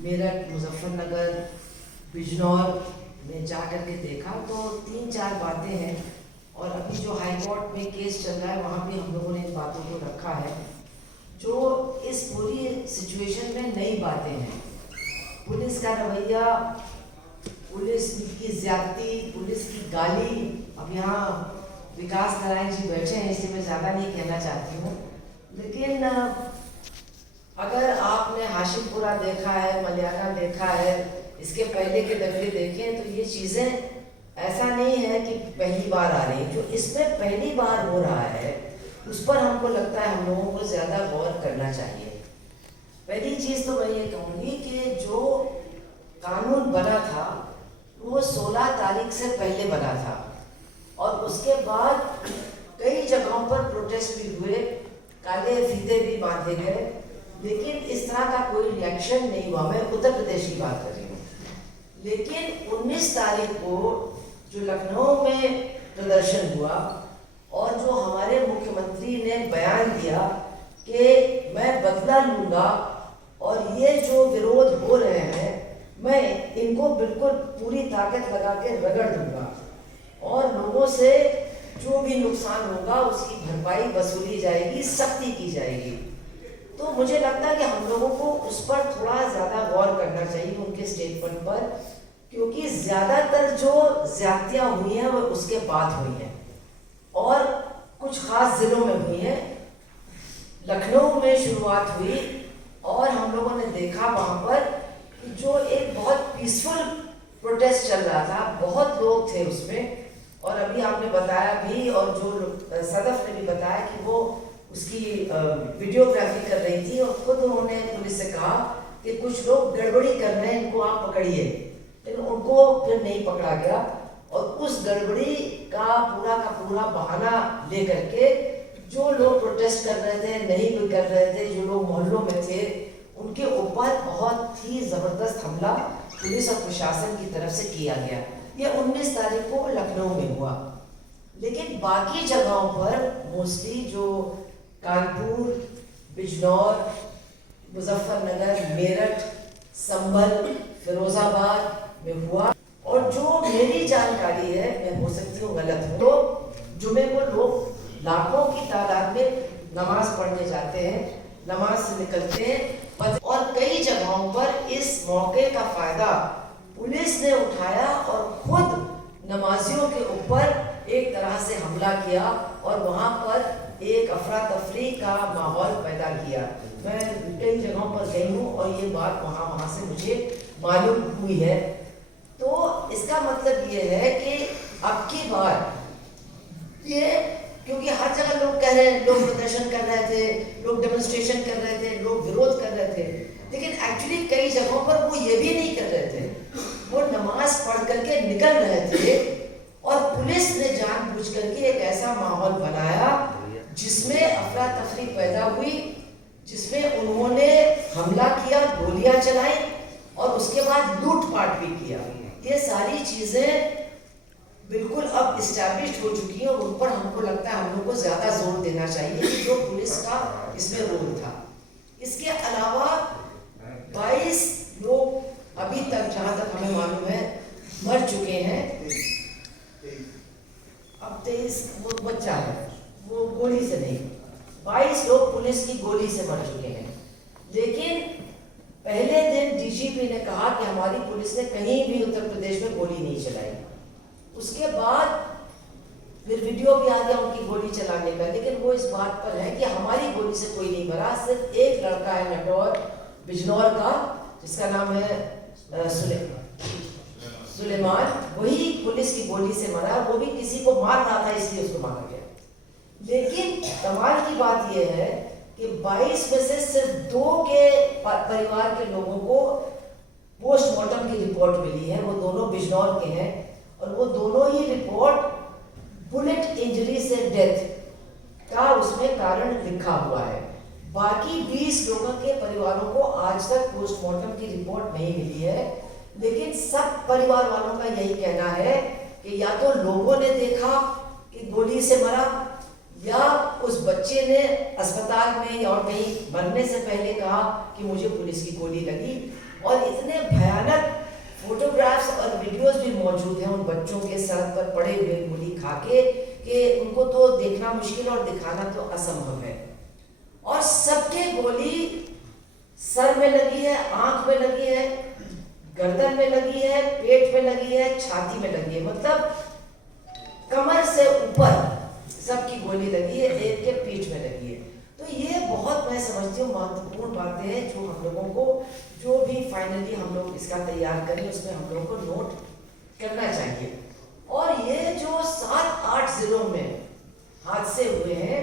मेरठ, मुजफ्फरनगर, बिजनौर में जा कर के देखा तो 3-4 बातें हैं। और अभी जो हाई कोर्ट में केस चल रहा है वहाँ भी हम लोगों ने इन बातों को रखा है। जो इस पूरी सिचुएशन में नई बातें हैं, पुलिस का रवैया, पुलिस की ज्यादती, पुलिस की गाली। अब यहाँ विकास नारायण जी बैठे हैं इसलिए मैं ज़्यादा नहीं कहना चाहती हूँ, लेकिन अगर आपने हाशिमपुरा देखा है, मलियाना देखा है, इसके पहले के दफे देखें तो ये चीज़ें ऐसा नहीं है कि पहली बार आ रही है। जो इसमें पहली बार हो रहा है उस पर हमको लगता है हम लोगों को ज़्यादा गौर करना चाहिए। पहली चीज़ तो मैं ये कहूँगी कि जो कानून बना था वो 16 तारीख से पहले बना था और उसके बाद कई जगहों पर प्रोटेस्ट भी हुए, काले फीते भी बांधे गए, लेकिन इस तरह का कोई रिएक्शन नहीं हुआ। मैं उत्तर प्रदेश की बात कर रही हूँ। लेकिन 19 तारीख को जो लखनऊ में प्रदर्शन हुआ और जो हमारे मुख्यमंत्री ने बयान दिया कि मैं बदला लूँगा और ये जो विरोध हो रहे हैं मैं इनको बिल्कुल पूरी ताकत लगा के रगड़ दूँगा और लोगों से जो भी नुकसान होगा उसकी भरपाई वसूली जाएगी, सख्ती की जाएगी। तो मुझे लगता है कि हम लोगों को उस पर थोड़ा ज़्यादा गौर करना चाहिए उनके स्टेटमेंट पर, क्योंकि ज़्यादातर जो ज्यादतियाँ हुई हैं वो उसके बाद हुई हैं और कुछ ख़ास ज़िलों में हुई हैं। लखनऊ में शुरुआत हुई और हम लोगों ने देखा वहाँ पर जो एक बहुत पीसफुल प्रोटेस्ट चल रहा था, बहुत लोग थे उसमें। और अभी आपने बताया भी और जो सदफ ने भी बताया कि वो उसकी वीडियोग्राफी कर रही थी और खुद उन्होंने पुलिस से कहा कि कुछ लोग गड़बड़ी कर रहे हैं, इनको आप पकड़िए, लेकिन उनको फिर नहीं पकड़ा गया। और उस गड़बड़ी का पूरा बहाना लेकर के जो लोग प्रोटेस्ट कर रहे थे, नहीं भी कर रहे थे, जो लोग मोहल्लों में थे, उनके ऊपर बहुत ही ज़बरदस्त हमला पुलिस और प्रशासन की तरफ से किया गया। ये 19 तारीख को लखनऊ में हुआ, लेकिन बाकी जगहों पर मोस्टली जो कानपुर, बिजनौर, मुजफ्फरनगर, मेरठ, संभल, फिरोजाबाद में हुआ। और जो मेरी जानकारी है, मैं हो सकती हूँ गलत हूँ, तो जुमे को लोग लाखों की तादाद में नमाज पढ़ने जाते हैं, नमाज से निकलते हैं और कई जगहों पर इस मौके का फायदा पुलिस ने उठाया और खुद नमाजियों के ऊपर एक तरह से हमला किया और वहाँ पर एक अफरा तफरी का माहौल पैदा किया। मैं कई जगहों पर गई हूँ और ये बात वहाँ से मुझे मालूम हुई है। तो इसका मतलब ये है कि अब की बार ये, क्योंकि हर जगह लोग कह रहे हैं, लोग प्रदर्शन कर रहे थे, लोग डेमोन्स्ट्रेशन कर रहे थे, लोग विरोध कर रहे थे, लेकिन एक्चुअली कई जगहों पर वो ये भी नहीं कर रहे थे, वो नमाज पढ़ करके निकल रहे थे और पुलिस ने जानबूझ करके एक ऐसा माहौल बनाया जिसमें अफरा तफरी पैदा हुई, जिसमें उन्होंने हमला किया, गोलियां चलाई और उसके बाद लूटपाट भी किया। ये सारी चीज़ें बिल्कुल अब इस्टेब्लिश हो चुकी हैं और उन पर हमको लगता है हम लोग को ज़्यादा जोर देना चाहिए कि जो पुलिस का इसमें रोल था। इसके अलावा 22 लोग अभी तक, जहाँ तक हमें मालूम है, मर चुके हैं। अब 23 वो बच्चा है, वो गोली से नहीं, 22 लोग पुलिस की गोली से मर चुके हैं। लेकिन पहले दिन डीजीपी ने कहा कि हमारी पुलिस ने कहीं भी उत्तर प्रदेश में गोली नहीं चलाई। उसके बाद फिर वीडियो भी आ गया उनकी गोली चलाने का, लेकिन वो इस बात पर है कि हमारी गोली से कोई नहीं मरा। सिर्फ एक लड़का है नटौर बिजनौर का, जिसका नाम है सुलेमान, वही पुलिस की गोली से मरा, वो भी किसी को मार रहा था इसलिए उसको मारा गया। लेकिन कमाल की बात यह है कि 22 में से सिर्फ 2 के परिवार के लोगों को पोस्टमार्टम की रिपोर्ट मिली है, वो दोनों बिजनौर के हैं और वो दोनों ही रिपोर्ट बुलेट इंजरी से डेथ का उसमें कारण लिखा हुआ है। बाकी 20 लोगों के परिवारों को आज तक पोस्टमार्टम की रिपोर्ट नहीं मिली है, लेकिन सब परिवार वालों का यही कहना है कि या तो लोगों ने देखा कि गोली से मरा, या उस बच्चे ने अस्पताल में और कहीं मरने से पहले कहा कि मुझे पुलिस की गोली लगी। और इतने भयानक फोटोग्राफ्स और वीडियोस भी मौजूद हैं उन बच्चों के सड़क पर पड़े हुए गोली खा के कि उनको तो देखना मुश्किल और दिखाना तो असंभव है। और सबके गोली सर में लगी है, आंख में लगी है, गर्दन में लगी है, पेट में लगी है, छाती में लगी है, मतलब कमर से ऊपर सबकी गोली लगी है, एक के पीठ में लगी है। तो ये बहुत, मैं समझती हूँ, महत्वपूर्ण बातें हैं जो हम लोगों को, जो भी फाइनली हम लोग इसका तैयार करें उसमें हम लोगों को नोट करना चाहिए। और ये जो 7-8 जिलों में हादसे हुए हैं,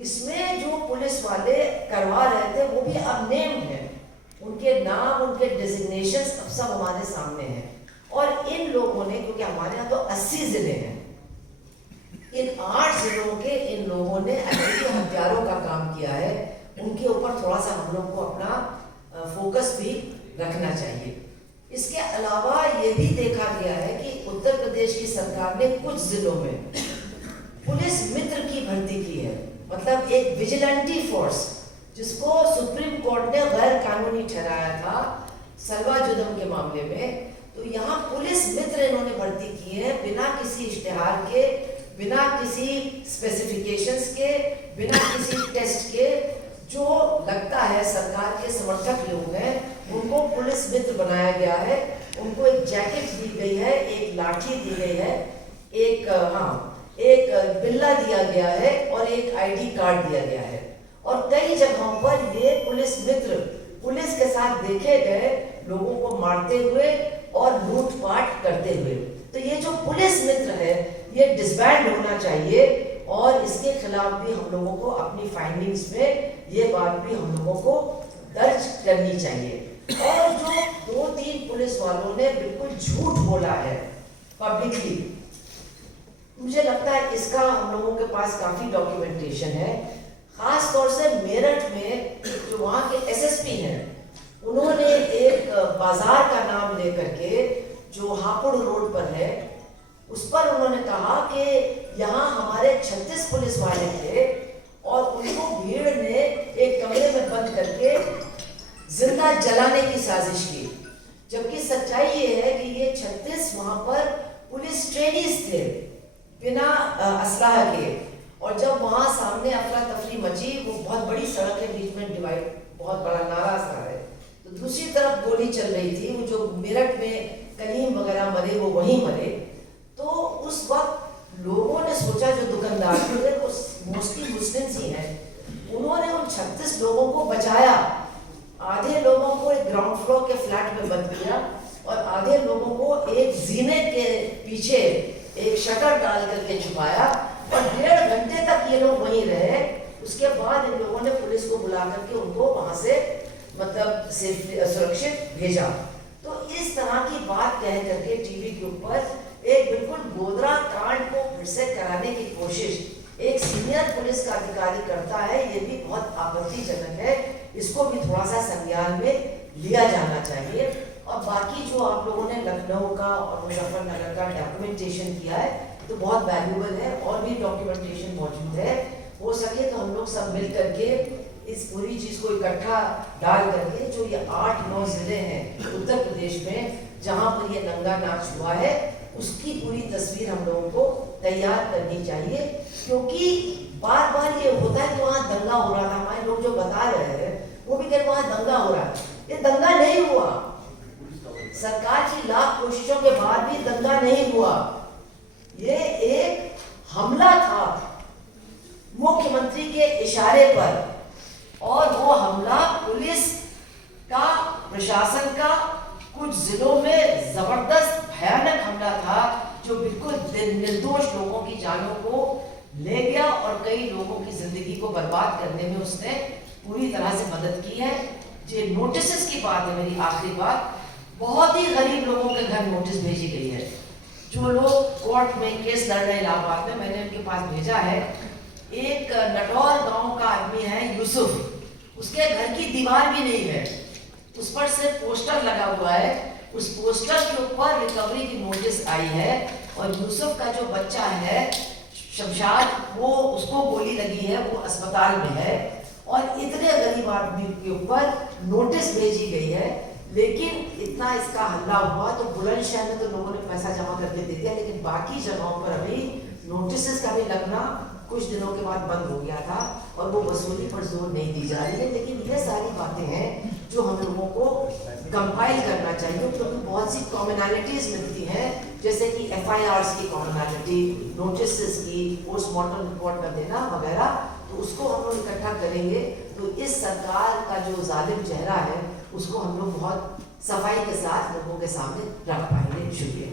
इसमें जो पुलिस वाले करवा रहे थे वो भी अब नेम्ड हैं, उनके नाम, उनके डेजिग्नेशंस अब सब हमारे सामने हैं। और इन लोगों ने, क्योंकि हमारे यहाँ तो 80 जिले हैं, इन 8 जिलों के इन लोगों ने अनैतिक हथियारों का काम किया है। उनके ऊपर थोड़ा सा हम लोग को अपना फोकस भी रखना चाहिए। इसके अलावा ये भी देखा गया है कि उत्तर प्रदेश की सरकार ने कुछ जिलों में पुलिस मित्र की भर्ती की है, मतलब एक विजिलेंटी फोर्स, जिसको सुप्रीम कोर्ट ने गैर कानूनी ठहराया था सलवा जुदम के मामले में। तो यहाँ पुलिस मित्र इन्होंने भर्ती की है, बिना किसी इश्तेहार के, बिना किसी स्पेसिफिकेशंस के, बिना किसी टेस्ट के। जो लगता है सरकार के समर्थक लोग हैं उनको पुलिस मित्र बनाया गया है। उनको एक जैकेट दी गई है, एक लाठी दी गई है, एक बिल्ला दिया गया है और एक आईडी कार्ड दिया गया है। और कई जगहों पर ये पुलिस मित्र पुलिस के साथ देखे गए लोगों को मारते हुए और लूटपाट करते हुए। तो ये जो पुलिस मित्र है ये डिसबैंड होना चाहिए और इसके खिलाफ भी हम लोगों को अपनी फाइंडिंग्स में ये बात भी हम लोगों को दर्ज करनी चाहिए। और जो 2-3 पुलिस वालों ने बिल्कुल झूठ बोला है पब्लिकली, मुझे लगता है इसका हम लोगों के पास काफी डॉक्यूमेंटेशन है। खास तौर से मेरठ में जो वहाँ के एसएसपी हैं, उन्होंने एक बाजार का नाम लेकर के जो हापुड़ रोड पर है, उस पर उन्होंने कहा कि यहाँ हमारे 36 पुलिस वाले थे और उनको भीड़ ने एक कमरे में बंद करके जिंदा जलाने की साजिश की। जबकि सच्चाई ये है कि ये 36 वहाँ पर पुलिस ट्रेनीज थे बिना असलाह के। और जब वहाँ सामने अफरा तफरी मची, वो बहुत बड़ी सड़क है, बीच में डिवाइड, बहुत बड़ा नारा सा है, तो दूसरी तरफ गोली चल रही थी। वो जो मेरठ में कलीम वगैरह मरे वो वहीं मरे। तो उस वक्त लोगों ने सोचा, जो दुकानदार थे वो मोस्टली मुस्लिम्स ही हैं, उन्होंने उन 36 लोगों को बचाया। आधे लोगों को एक ग्राउंड फ्लोर के फ्लैट में बंद किया और आधे लोगों को एक जीने के पीछे एक शटर डाल करके छुपाया और 1.5 घंटे तक ये लोग वहीं रहे। उसके बाद इन लोगों ने पुलिस को बुला करके उनको वहां से मतलब सुरक्षित भेजा। तो इस तरह की बात कह करके टीवी के ऊपर एक बिल्कुल गोधरा कांड को फिर से कराने की कोशिश एक सीनियर पुलिस का अधिकारी करता है, ये भी बहुत आपत्तिजनक है। इसको भी थोड़ा सा संज्ञान में लिया जाना चाहिए। और बाकी जो आप लोगों ने लखनऊ का और मुजफ्फरनगर का डॉक्यूमेंटेशन किया है तो बहुत वैल्यूबल है, और भी डॉक्यूमेंटेशन मौजूद है। हो सके तो हम लोग सब मिल करके इस पूरी चीज को इकट्ठा डाल करके, जो ये 8-9 जिले हैं उत्तर प्रदेश में जहाँ पर ये नंगा नाच हुआ है, उसकी पूरी तस्वीर हम लोगों को तैयार करनी चाहिए। क्योंकि बार बार ये होता है कि वहाँ दंगा हो रहा था, हमारे लोग जो बता रहे हैं वो भी कहते वहाँ दंगा हो रहा है। ये दंगा नहीं हुआ, सरकार की लाख कोशिशों के बाद भी दंगा नहीं हुआ। ये एक हमला था मुख्यमंत्री के इशारे पर, और वो हमला पुलिस का, प्रशासन का कुछ जिलों में जबरदस्त भयानक हमला था, जो बिल्कुल निर्दोष लोगों की जानों को ले गया और कई लोगों की जिंदगी को बर्बाद करने में उसने पूरी तरह से मदद की है। जो नोटिस की बात है, मेरी आखिरी बात, बहुत ही गरीब लोगों के घर नोटिस भेजी गई है। जो लोग कोर्ट में केस लड़ रहे इलाहाबाद में, मैंने उनके पास भेजा है। एक नटौर गांव का आदमी है यूसुफ, उसके घर की दीवार भी नहीं है, उस पर सिर्फ पोस्टर लगा हुआ है। उस पोस्टर के ऊपर रिकवरी की नोटिस आई है, और यूसुफ का जो बच्चा है शमशाद, वो उसको गोली लगी है, वो अस्पताल में है। और इतने गरीब आदमी के ऊपर नोटिस भेजी गई है लेकिन इतना इसका हल्ला हुआ तो बुलंदशहर में तो लोगों ने पैसा जमा करके दे दिया, लेकिन बाकी जगहों पर अभी नोटिस का भी लगना कुछ दिनों के बाद बंद हो गया था और वो वसूली पर जोर नहीं दी जा रही है। लेकिन ये सारी बातें हैं जो हम लोगों को कंपाइल करना चाहिए, क्योंकि बहुत सी कॉमनैलिटीज मिलती हैं, जैसे कि FIRs की कॉमनैलिटी, नोटिस की, पोस्टमार्टम रिपोर्ट का देना वगैरह। तो उसको हम लोग इकट्ठा करेंगे तो इस सरकार का जो जालिम चेहरा है उसको हम लोग बहुत सफाई के साथ लोगों के सामने रख पाएंगे। शुक्रिया।